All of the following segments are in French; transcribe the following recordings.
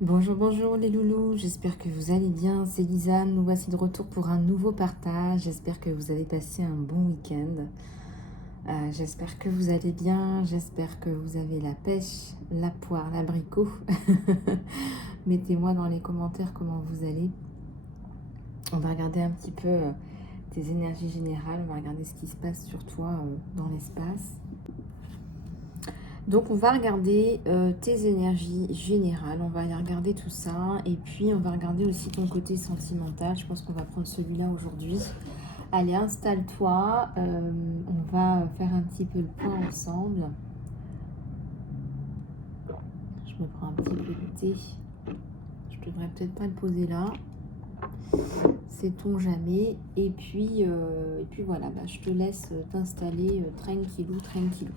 Bonjour, bonjour les loulous, j'espère que vous allez bien, c'est Lisa, nous voici de retour pour un nouveau partage, j'espère que vous avez passé un bon week-end, j'espère que vous allez bien, j'espère que vous avez la pêche, la poire, l'abricot, mettez-moi dans les commentaires comment vous allez, on va regarder un petit peu tes énergies générales, on va regarder ce qui se passe sur toi dans l'espace. Donc on va regarder tes énergies générales, on va aller regarder tout ça et puis on va regarder aussi ton côté sentimental. Je pense qu'on va prendre celui-là aujourd'hui. Allez, installe-toi, on va faire un petit peu le point ensemble. Je me prends un petit peu de thé. Je devrais peut-être pas le poser là. Sait-on jamais. Et puis voilà, je te laisse t'installer tranquillou, tranquillou.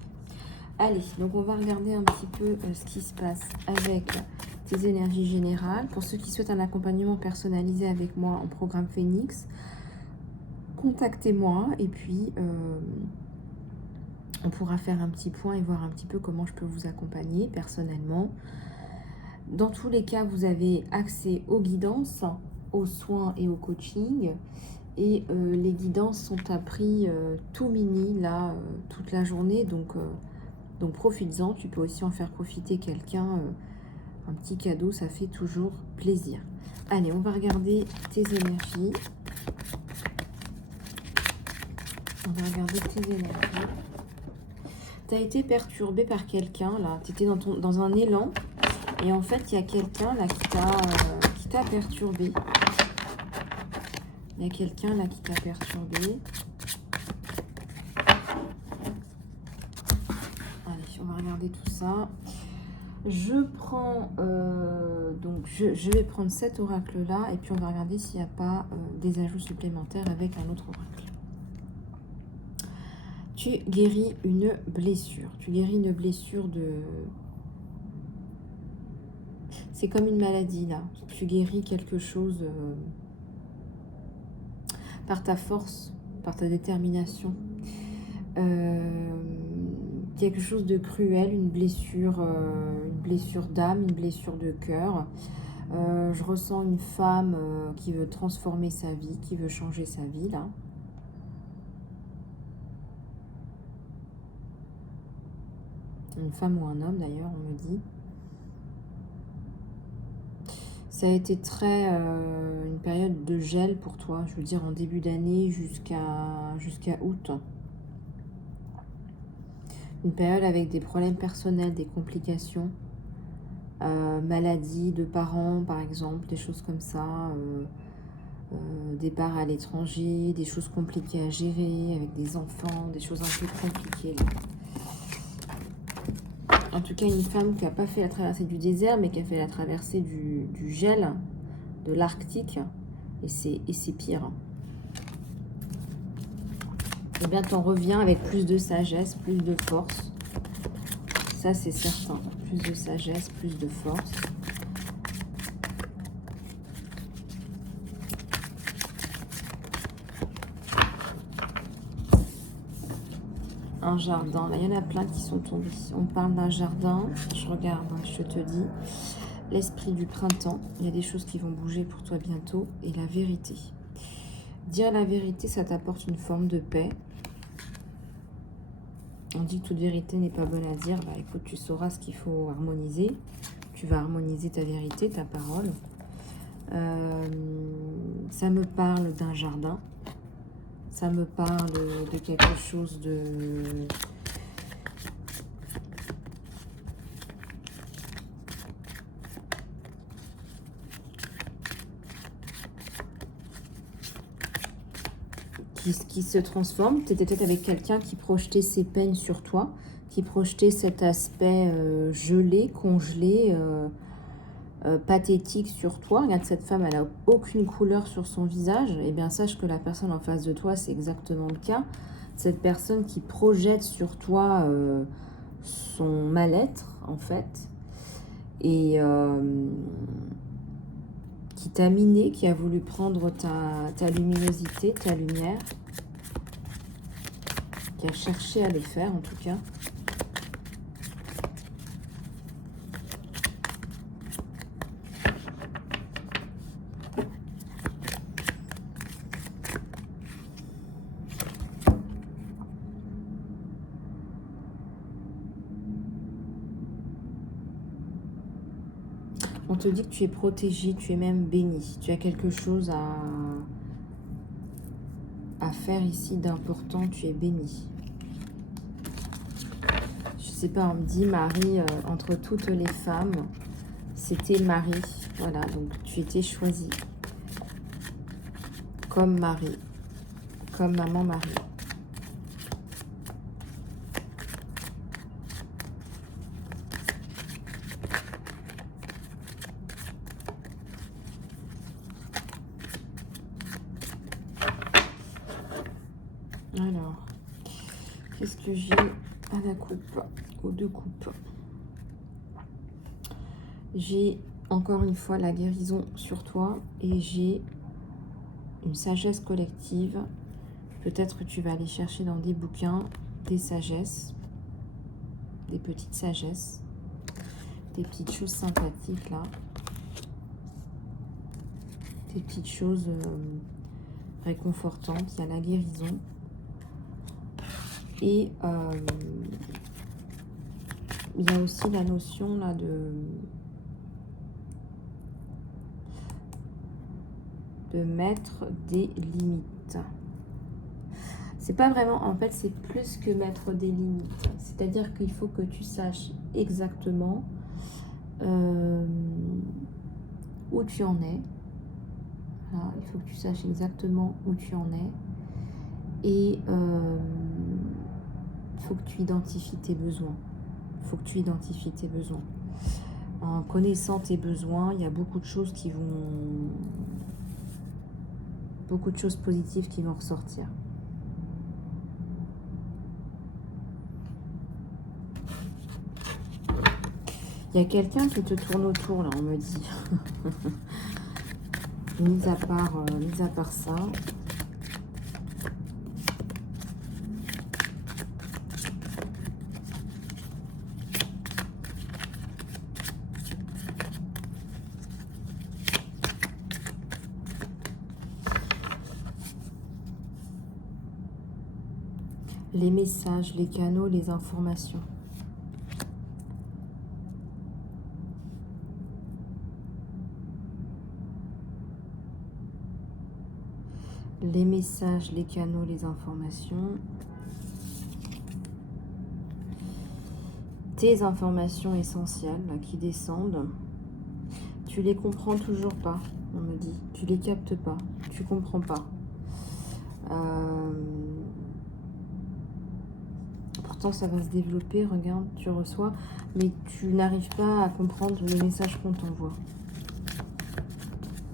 Allez, donc on va regarder un petit peu ce qui se passe avec tes énergies générales. Pour ceux qui souhaitent un accompagnement personnalisé avec moi en programme Phoenix, contactez-moi et puis on pourra faire un petit point et voir un petit peu comment je peux vous accompagner personnellement. Dans tous les cas, vous avez accès aux guidances, aux soins et au coaching. Et les guidances sont à prix tout mini, là, toute la journée. Donc profites-en, tu peux aussi en faire profiter quelqu'un, un petit cadeau, ça fait toujours plaisir. Allez, on va regarder tes énergies. On va regarder tes énergies. Tu as été perturbé par quelqu'un, là, tu étais dans un élan, et en fait, il y a quelqu'un là qui t'a perturbé. Il y a quelqu'un là qui t'a perturbé. Allez, on va regarder tout ça. Je prends, donc je vais prendre cet oracle-là et puis on va regarder s'il n'y a pas des ajouts supplémentaires avec un autre oracle. Tu guéris une blessure. Tu guéris une blessure de... C'est comme une maladie, là. Tu guéris quelque chose par ta force, par ta détermination. Quelque chose de cruel, une blessure d'âme, une blessure de cœur. Je ressens une femme qui veut transformer sa vie, qui veut changer sa vie, là. Une femme ou un homme, d'ailleurs, on me dit. Ça a été une période de gel pour toi, je veux dire en début d'année jusqu'à août. Une période avec des problèmes personnels, des complications, maladie de parents par exemple, des choses comme ça, départ à l'étranger, des choses compliquées à gérer avec des enfants, des choses un peu compliquées là. En tout cas, une femme qui n'a pas fait la traversée du désert, mais qui a fait la traversée du gel, de l'Arctique, et c'est pire. Eh bien, t'en reviens avec plus de sagesse, plus de force. Ça, c'est certain. Plus de sagesse, plus de force. Un jardin. Là, il y en a plein qui sont tombés. On parle d'un jardin. Je regarde, je te dis. L'esprit du printemps. Il y a des choses qui vont bouger pour toi bientôt. Et la vérité. Dire la vérité, ça t'apporte une forme de paix. On dit que toute vérité n'est pas bonne à dire. Bah écoute, tu sauras ce qu'il faut harmoniser. Tu vas harmoniser ta vérité, ta parole. Ça me parle d'un jardin. Ça me parle de quelque chose de... qui se transforme. Tu étais peut-être avec quelqu'un qui projetait ses peines sur toi, qui projetait cet aspect gelé, congelé, pathétique sur toi. Regarde, cette femme, elle n'a aucune couleur sur son visage. Eh bien, sache que la personne en face de toi, c'est exactement le cas. Cette personne qui projette sur toi son mal-être, en fait, et qui t'a miné, qui a voulu prendre ta luminosité, ta lumière, qui a cherché à le faire, en tout cas. On te dit que tu es protégé, tu es même béni. Tu as quelque chose à faire ici d'important, tu es béni. Je sais pas, on me dit Marie, entre toutes les femmes, c'était Marie. Voilà, donc tu étais choisie. Comme Marie, comme maman Marie. Alors, qu'est-ce que j'ai à la coupe, aux deux coupes? J'ai encore une fois la guérison sur toi et j'ai une sagesse collective. Peut-être que tu vas aller chercher dans des bouquins des sagesses, des petites sagesses, des petites choses sympathiques là, des petites choses réconfortantes. Il y a la guérison. Et il y a aussi la notion là de mettre des limites. C'est pas vraiment, en fait, c'est plus que mettre des limites. C'est-à-dire qu'il faut que tu saches exactement où tu en es. Voilà, il faut que tu saches exactement où tu en es. Et il faut que tu identifies tes besoins. Il faut que tu identifies tes besoins. En connaissant tes besoins, il y a beaucoup de choses qui vont... Beaucoup de choses positives qui vont ressortir. Il y a quelqu'un qui te tourne autour, là, on me dit. Mis à part ça... Les messages, les canaux, les informations. Les messages, les canaux, les informations. Tes informations essentielles là, qui descendent. Tu les comprends toujours pas, on me dit. Tu les captes pas, tu comprends pas. Pourtant, ça va se développer, regarde, tu reçois, mais tu n'arrives pas à comprendre le message qu'on t'envoie.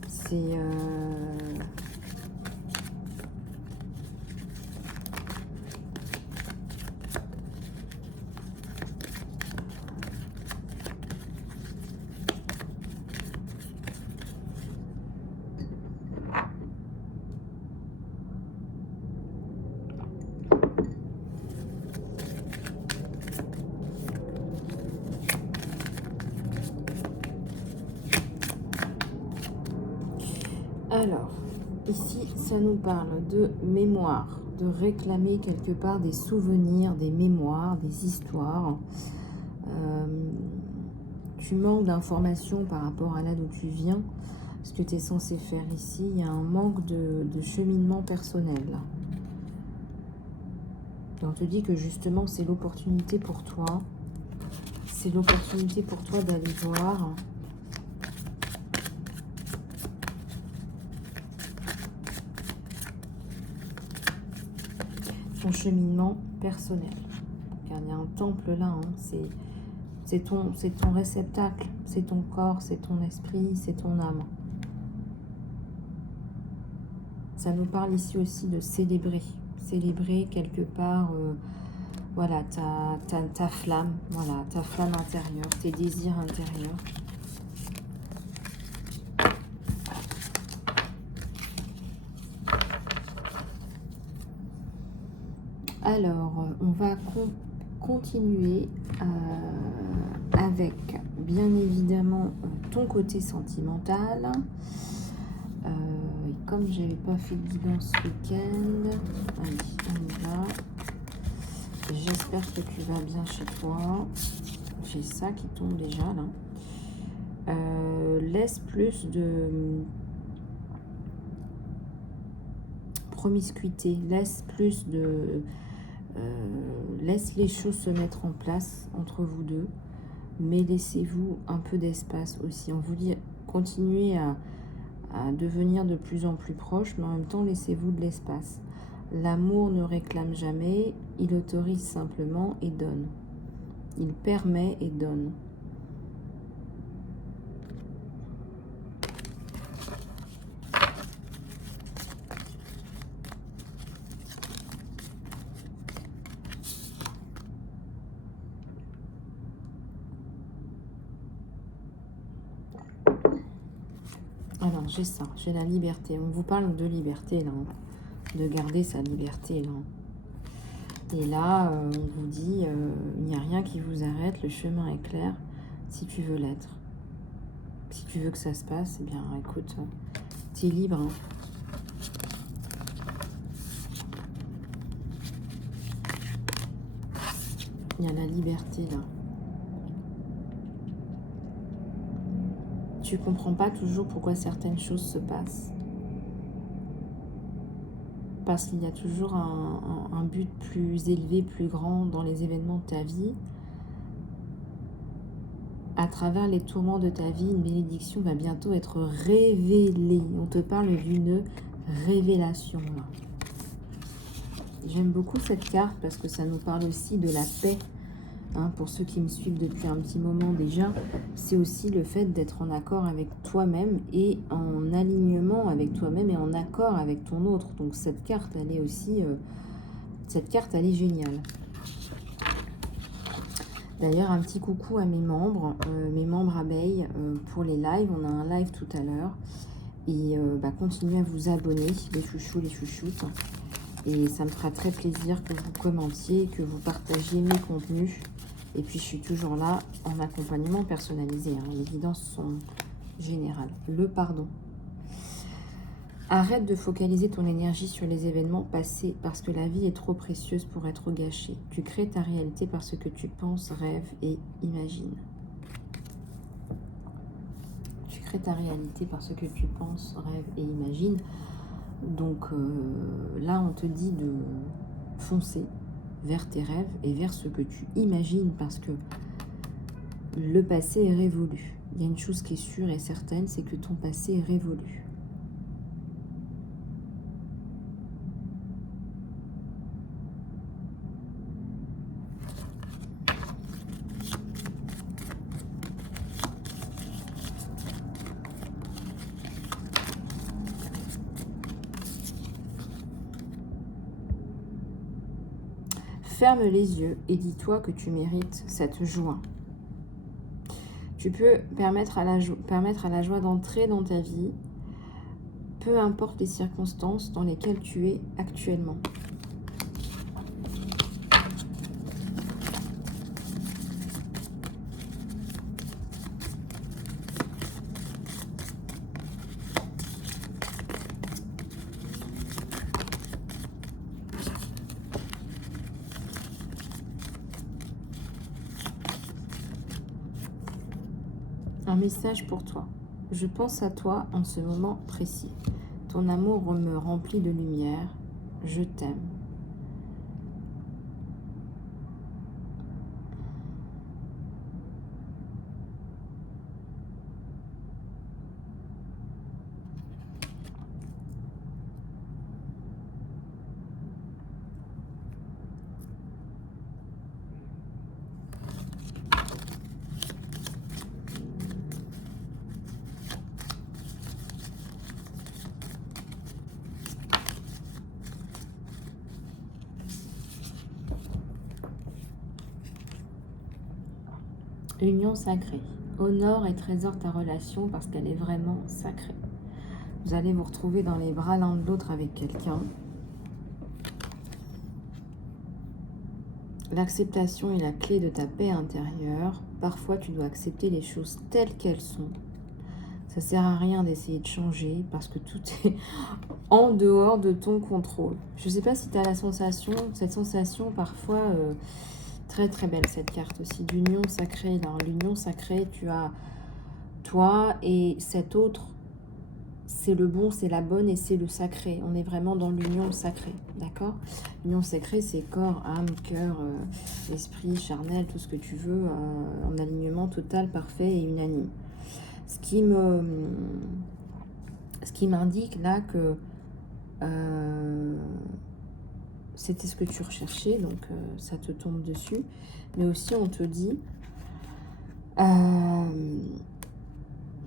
C'est... Alors, ici, ça nous parle de mémoire, de réclamer quelque part des souvenirs, des mémoires, des histoires. Tu manques d'informations par rapport à là d'où tu viens, ce que tu es censé faire ici. Il y a un manque de cheminement personnel. Et on te dit que justement, c'est l'opportunité pour toi. C'est l'opportunité pour toi d'aller voir... ton cheminement personnel. Car il y a un temple là, hein, c'est ton réceptacle, c'est ton corps, c'est ton esprit, c'est ton âme. Ça nous parle ici aussi de célébrer. Célébrer quelque part, voilà, ta flamme, voilà, ta flamme intérieure, tes désirs intérieurs. Alors, on va continuer avec, bien évidemment, ton côté sentimental. Et comme je n'avais pas fait de bilan ce week-end, allez, on y va. J'espère que tu vas bien chez toi. J'ai ça qui tombe déjà, là. laisse plus de promiscuité, laisse plus de... laisse les choses se mettre en place entre vous deux, mais laissez-vous un peu d'espace aussi. On vous dit, continuez à devenir de plus en plus proche, mais en même temps, laissez-vous de l'espace. L'amour ne réclame jamais, il autorise simplement et donne. Il permet et donne. Alors, j'ai ça, j'ai la liberté. On vous parle de liberté, là. De garder sa liberté, là. Et là, on vous dit, il n'y a rien qui vous arrête, le chemin est clair, si tu veux l'être. Si tu veux que ça se passe, eh bien, écoute, tu es libre. Hein. Il y a la liberté, là. Tu comprends pas toujours pourquoi certaines choses se passent. Parce qu'il y a toujours un but plus élevé, plus grand dans les événements de ta vie. À travers les tourments de ta vie, une bénédiction va bientôt être révélée. On te parle d'une révélation, là. J'aime beaucoup cette carte parce que ça nous parle aussi de la paix. Hein, pour ceux qui me suivent depuis un petit moment déjà, c'est aussi le fait d'être en accord avec toi-même et en alignement avec toi-même et en accord avec ton autre. Donc cette carte, elle est aussi... cette carte, elle est géniale. D'ailleurs, un petit coucou à mes membres abeilles pour les lives. On a un live tout à l'heure. Et continuez à vous abonner, les chouchous, les chouchoutes. Et ça me fera très plaisir que vous commentiez, que vous partagiez mes contenus. Et puis, je suis toujours là en accompagnement personnalisé. Hein. Les guidances sont générales. Le pardon. Arrête de focaliser ton énergie sur les événements passés parce que la vie est trop précieuse pour être gâchée. Tu crées ta réalité parce que tu penses, rêves et imagines. Tu crées ta réalité parce que tu penses, rêves et imagines. Donc là, on te dit de foncer vers tes rêves et vers ce que tu imagines parce que le passé est révolu. Il y a une chose qui est sûre et certaine, c'est que ton passé est révolu. Ferme les yeux et dis-toi que tu mérites cette joie. Tu peux permettre à la joie d'entrer dans ta vie, peu importe les circonstances dans lesquelles tu es actuellement. Un message pour toi. Je pense à toi en ce moment précis. Ton amour me remplit de lumière. Je t'aime. Union sacrée. Honore et trésore ta relation parce qu'elle est vraiment sacrée. Vous allez vous retrouver dans les bras l'un de l'autre avec quelqu'un. L'acceptation est la clé de ta paix intérieure. Parfois, tu dois accepter les choses telles qu'elles sont. Ça sert à rien d'essayer de changer parce que tout est en dehors de ton contrôle. Je ne sais pas si tu as la sensation, cette sensation parfois... très très belle cette carte aussi, d'union sacrée. Dans l'union sacrée, tu as toi et cet autre, c'est le bon, c'est la bonne et c'est le sacré. On est vraiment dans l'union sacrée, d'accord? L'union sacrée, c'est corps, âme, cœur, esprit, charnel, tout ce que tu veux, en alignement total, parfait et unanime. Ce qui m'indique là que c'était ce que tu recherchais, donc ça te tombe dessus. Mais aussi, on te dit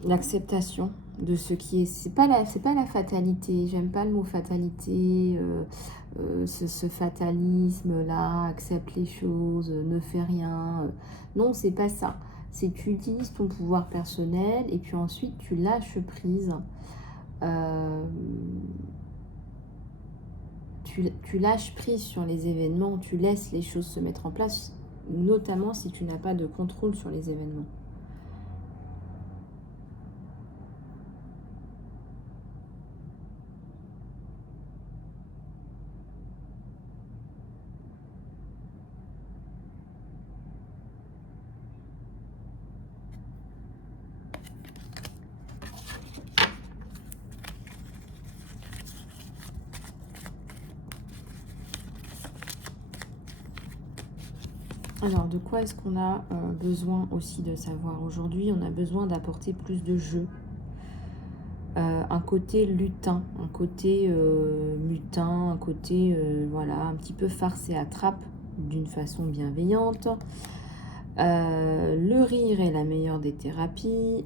l'acceptation de ce qui est. C'est pas la fatalité. J'aime pas le mot fatalité. Ce fatalisme-là, accepte les choses, ne fais rien. Non, c'est pas ça. C'est que tu utilises ton pouvoir personnel et puis ensuite tu lâches prise. Tu lâches prise sur les événements, tu laisses les choses se mettre en place, notamment si tu n'as pas de contrôle sur les événements. Alors, de quoi est-ce qu'on a besoin aussi de savoir aujourd'hui? On a besoin d'apporter plus de jeu. Un côté lutin, un côté mutin, un côté, voilà, un petit peu farce et attrape d'une façon bienveillante. Le rire est la meilleure des thérapies.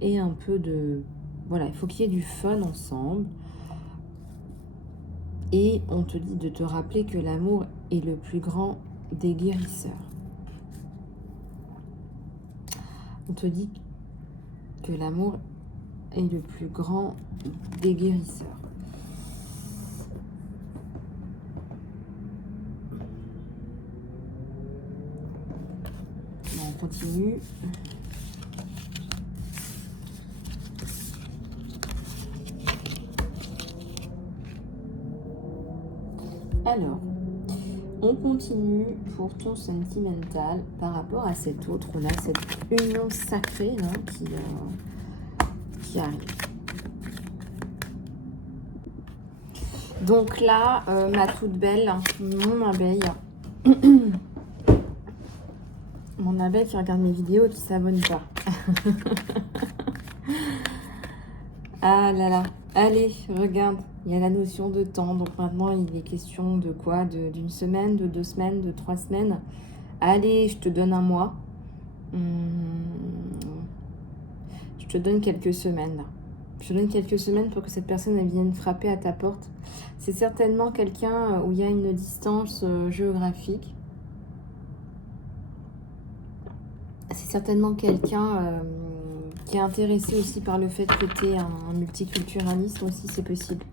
Et un peu de... Voilà, il faut qu'il y ait du fun ensemble. Et on te dit de te rappeler que l'amour est le plus grand des guérisseurs. On te dit que l'amour est le plus grand des guérisseurs. Bon, on continue. Alors, on continue pour ton sentimental par rapport à cet autre. On a cette union sacrée là, qui arrive. Donc là, ma toute belle, mon abeille, mon abeille qui regarde mes vidéos et qui s'abonne pas. Ah là là, allez, regarde, il y a la notion de temps. Donc maintenant, il est question de quoi? D'une semaine, de 2 semaines, de 3 semaines. Allez, je te donne un mois. Je te donne quelques semaines là. Je te donne quelques semaines pour que cette personne elle vienne frapper à ta porte. C'est certainement quelqu'un où il y a une distance géographique. C'est certainement quelqu'un qui est intéressé aussi par le fait que tu es un multiculturalisme aussi, c'est possible.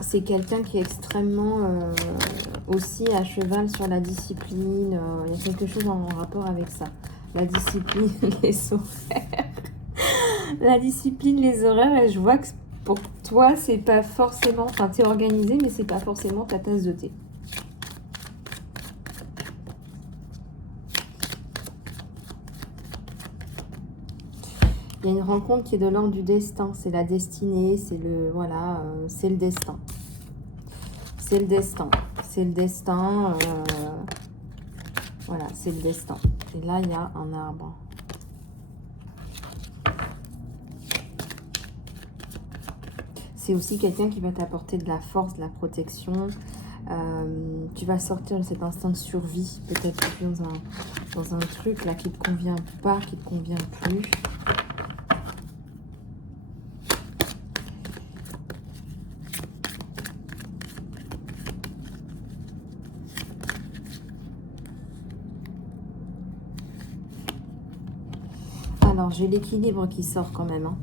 C'est quelqu'un qui est extrêmement aussi à cheval sur la discipline. Il y a quelque chose en rapport avec ça. La discipline, les horaires. La discipline, les horaires, et je vois que pour toi, c'est pas forcément... Enfin, tu es organisé, mais c'est pas forcément ta tasse de thé. Il y a une rencontre qui est de l'ordre du destin. C'est la destinée, c'est le... Voilà, c'est le destin. C'est le destin. C'est le destin. Voilà, c'est le destin. Et là, il y a un arbre. C'est aussi quelqu'un qui va t'apporter de la force, de la protection. Tu vas sortir de cet instinct de survie. Peut-être que tu es dans un truc là qui te convient pas, qui te convient plus. Alors, j'ai l'équilibre qui sort quand même. Hein.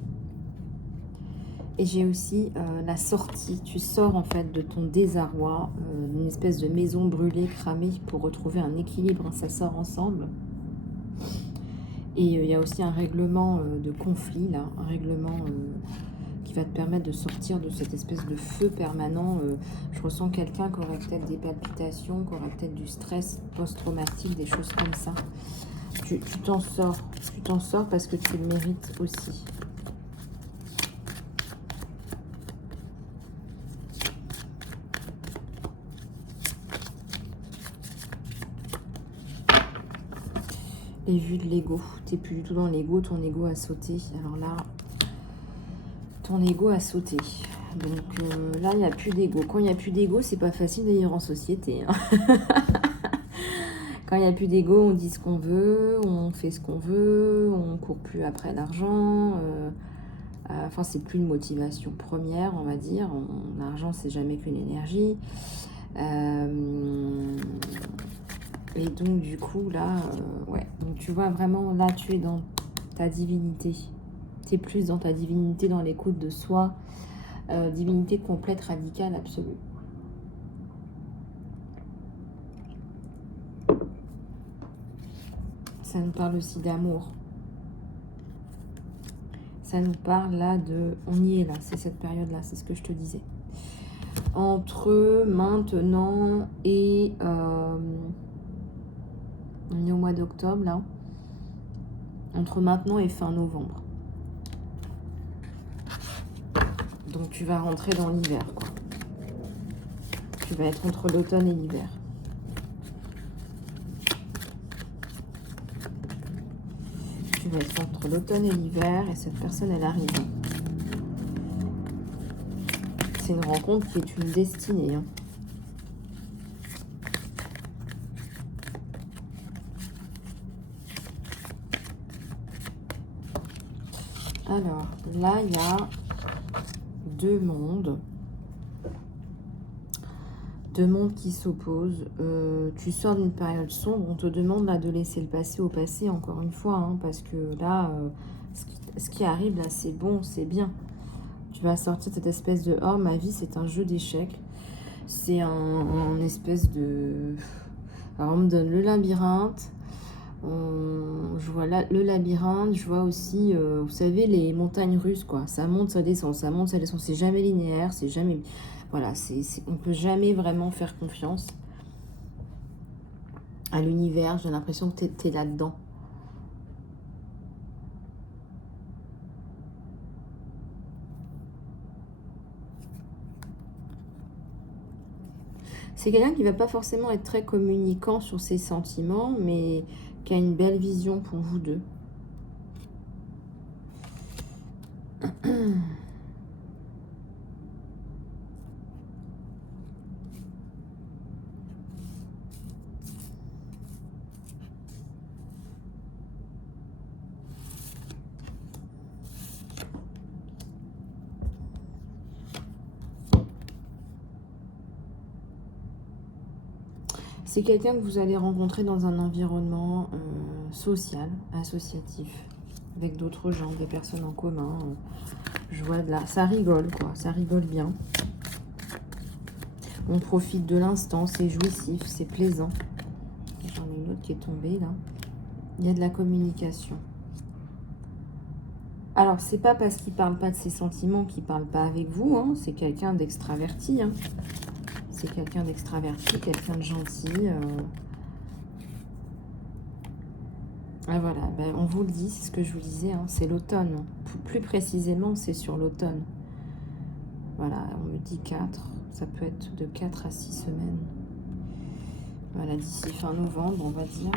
Et j'ai aussi la sortie. Tu sors en fait de ton désarroi, d'une espèce de maison brûlée, cramée, pour retrouver un équilibre. Hein, ça sort ensemble. Et il y a aussi un règlement de conflit, là. Un règlement qui va te permettre de sortir de cette espèce de feu permanent. Je ressens quelqu'un qui aurait peut-être des palpitations, qui aurait peut-être du stress post-traumatique, des choses comme ça. tu t'en sors. Tu t'en sors parce que tu le mérites aussi. Les vues de l'ego. Tu n'es plus du tout dans l'ego, ton ego a sauté. Alors là, ton ego a sauté. Donc là, il n'y a plus d'ego. Quand il n'y a plus d'ego, c'est pas facile de vivre en société. Hein. Quand il n'y a plus d'ego, on dit ce qu'on veut, on fait ce qu'on veut, on court plus après l'argent. Enfin, c'est plus une motivation première, on va dire. L'argent, c'est jamais qu'une énergie. Et donc, du coup, là, ouais. Donc, tu vois, vraiment, là, tu es dans ta divinité. Tu es plus dans ta divinité, dans l'écoute de soi. Divinité complète, radicale, absolue. Ça nous parle aussi d'amour. Ça nous parle là de... On y est là, c'est cette période-là, c'est ce que je te disais. Entre maintenant et... on est au mois d'octobre là. Entre maintenant et fin novembre. Donc tu vas rentrer dans l'hiver, quoi. Tu vas être entre l'automne et l'hiver. Tu vas être entre l'automne et l'hiver et cette personne, elle arrive. C'est une rencontre qui est une destinée. Hein. Alors, là, il y a deux mondes. Deux mondes qui s'opposent. Tu sors d'une période sombre. On te demande là de laisser le passé au passé, encore une fois. Hein, parce que là, ce qui arrive, là, c'est bon, c'est bien. Tu vas sortir de cette espèce de... Oh, ma vie, c'est un jeu d'échecs. C'est un espèce de... Alors, on me donne le labyrinthe. Je vois là, le labyrinthe. Je vois aussi, vous savez, les montagnes russes, quoi. Ça monte, ça descend, ça monte, ça descend. C'est jamais linéaire, c'est jamais... Voilà, on ne peut jamais vraiment faire confiance à l'univers. J'ai l'impression que tu es là-dedans. C'est quelqu'un qui ne va pas forcément être très communicant sur ses sentiments, mais qui a une belle vision pour vous deux. C'est quelqu'un que vous allez rencontrer dans un environnement social, associatif, avec d'autres gens, des personnes en commun. Je vois de là, ça rigole quoi, ça rigole bien. On profite de l'instant, c'est jouissif, c'est plaisant. J'en ai une autre qui est tombée là. Il y a de la communication. Alors, c'est pas parce qu'il parle pas de ses sentiments qu'il parle pas avec vous, hein. C'est quelqu'un d'extraverti, hein. C'est quelqu'un d'extraverti, quelqu'un de gentil. Ah voilà, ben, on vous le dit, c'est ce que je vous disais, hein, c'est l'automne. Plus précisément, c'est sur l'automne. Voilà, on me dit 4, ça peut être de 4 à 6 semaines. Voilà, d'ici fin novembre, on va dire.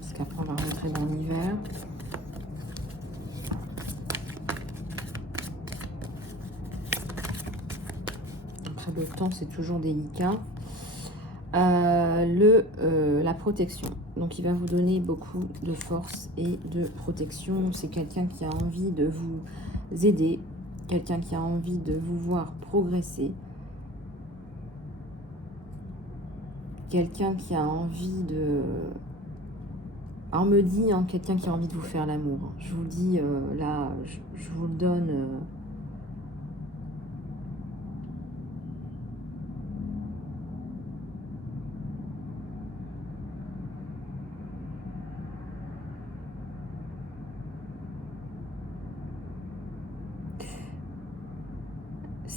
Parce qu'après, on va rentrer dans l'hiver. Après, le temps, c'est toujours délicat. La protection. Donc, il va vous donner beaucoup de force et de protection. C'est quelqu'un qui a envie de vous aider. Quelqu'un qui a envie de vous voir progresser. Quelqu'un qui a envie de... Alors, on me dit, hein, quelqu'un qui a envie de vous faire l'amour. Je vous le dis, là, je vous le donne...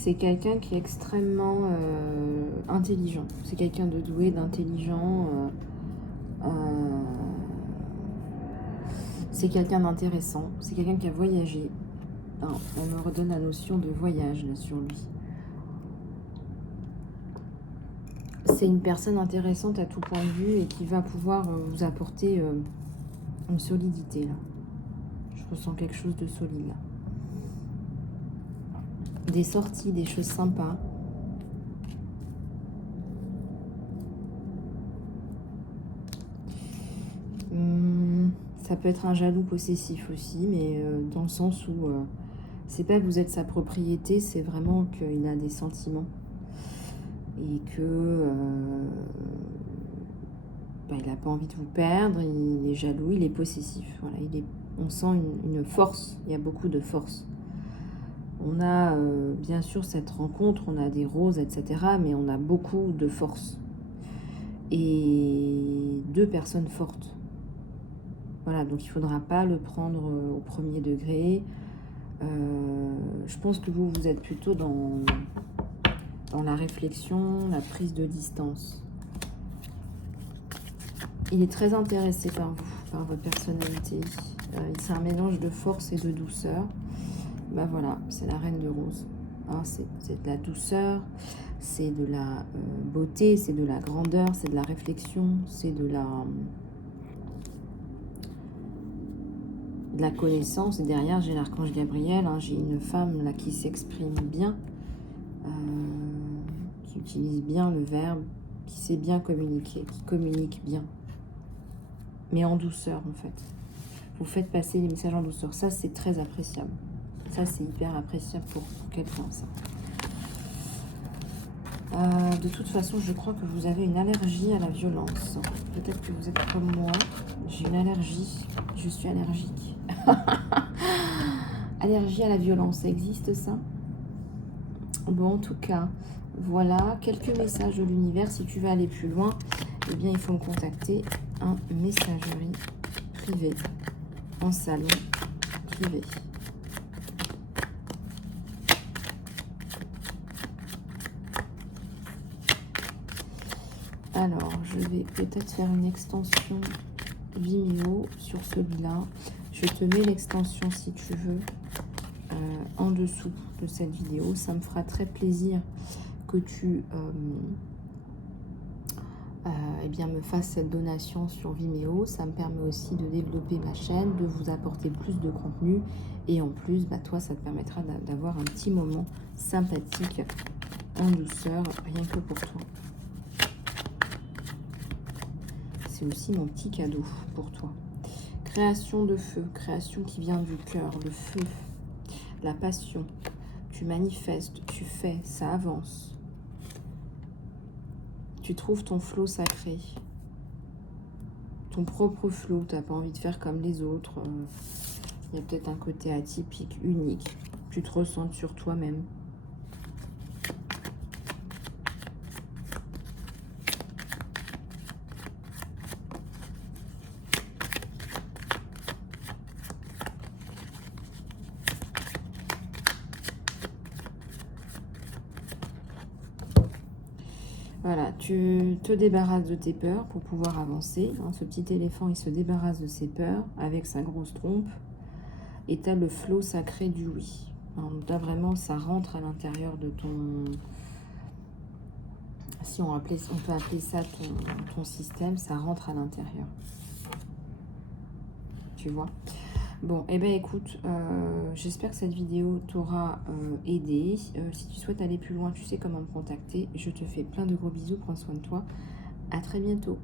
c'est quelqu'un qui est extrêmement intelligent. C'est quelqu'un de doué, d'intelligent. C'est quelqu'un d'intéressant. C'est quelqu'un qui a voyagé. Alors, on me redonne la notion de voyage là sur lui. C'est une personne intéressante à tout point de vue et qui va pouvoir vous apporter une solidité là. Je ressens quelque chose de solide là. Des sorties, des choses sympas. Ça peut être un jaloux possessif aussi, mais dans le sens où c'est pas que vous êtes sa propriété, c'est vraiment qu'il a des sentiments. Et que il n'a pas envie de vous perdre, il est jaloux, il est possessif. Voilà, on sent une force, il y a beaucoup de force. On a bien sûr cette rencontre, on a des roses, etc. Mais on a beaucoup de force. Et 2 personnes fortes. Voilà, donc il ne faudra pas le prendre au premier degré. Je pense que vous êtes plutôt dans la réflexion, la prise de distance. Il est très intéressé par vous, par votre personnalité. C'est un mélange de force et de douceur. Ben voilà, c'est la reine de rose. Hein, c'est de la douceur, c'est de la beauté, c'est de la grandeur, c'est de la réflexion, c'est de la connaissance. Et derrière, j'ai l'archange Gabriel, hein, j'ai une femme là qui s'exprime bien, qui utilise bien le verbe, qui sait bien communiquer, qui communique bien. Mais en douceur, en fait. Vous faites passer les messages en douceur. Ça, c'est très appréciable. Ça, c'est hyper appréciable pour quelqu'un, ça. De toute façon, je crois que vous avez une allergie à la violence. Peut-être que vous êtes comme moi. J'ai une allergie. Je suis allergique. Allergie à la violence, ça existe, ça? Bon, en tout cas, voilà quelques messages de l'univers. Si tu veux aller plus loin, eh bien, il faut me contacter en messagerie privée, en salon privé. Alors, je vais peut-être faire une extension Vimeo sur celui-là. Je te mets l'extension si tu veux en dessous de cette vidéo. Ça me fera très plaisir que tu eh bien, me fasses cette donation sur Vimeo. Ça me permet aussi de développer ma chaîne, de vous apporter plus de contenu. Et en plus, bah, toi, ça te permettra d'avoir un petit moment sympathique en douceur, rien que pour toi. C'est aussi mon petit cadeau pour toi. Création de feu, création qui vient du cœur, le feu, la passion. Tu manifestes, tu fais, ça avance. Tu trouves ton flot sacré. Ton propre flot, tu n'as pas envie de faire comme les autres. Il y a peut-être un côté atypique, unique. Tu te ressens sur toi-même. Voilà, tu te débarrasses de tes peurs pour pouvoir avancer. Hein, ce petit éléphant, il se débarrasse de ses peurs avec sa grosse trompe. Et tu as le flot sacré du oui. Hein, là, vraiment, ça rentre à l'intérieur de ton... Si on peut appeler ça ton système, ça rentre à l'intérieur. Tu vois? Bon, eh bien écoute, j'espère que cette vidéo t'aura aidé. Si tu souhaites aller plus loin, tu sais comment me contacter. Je te fais plein de gros bisous, prends soin de toi. À très bientôt.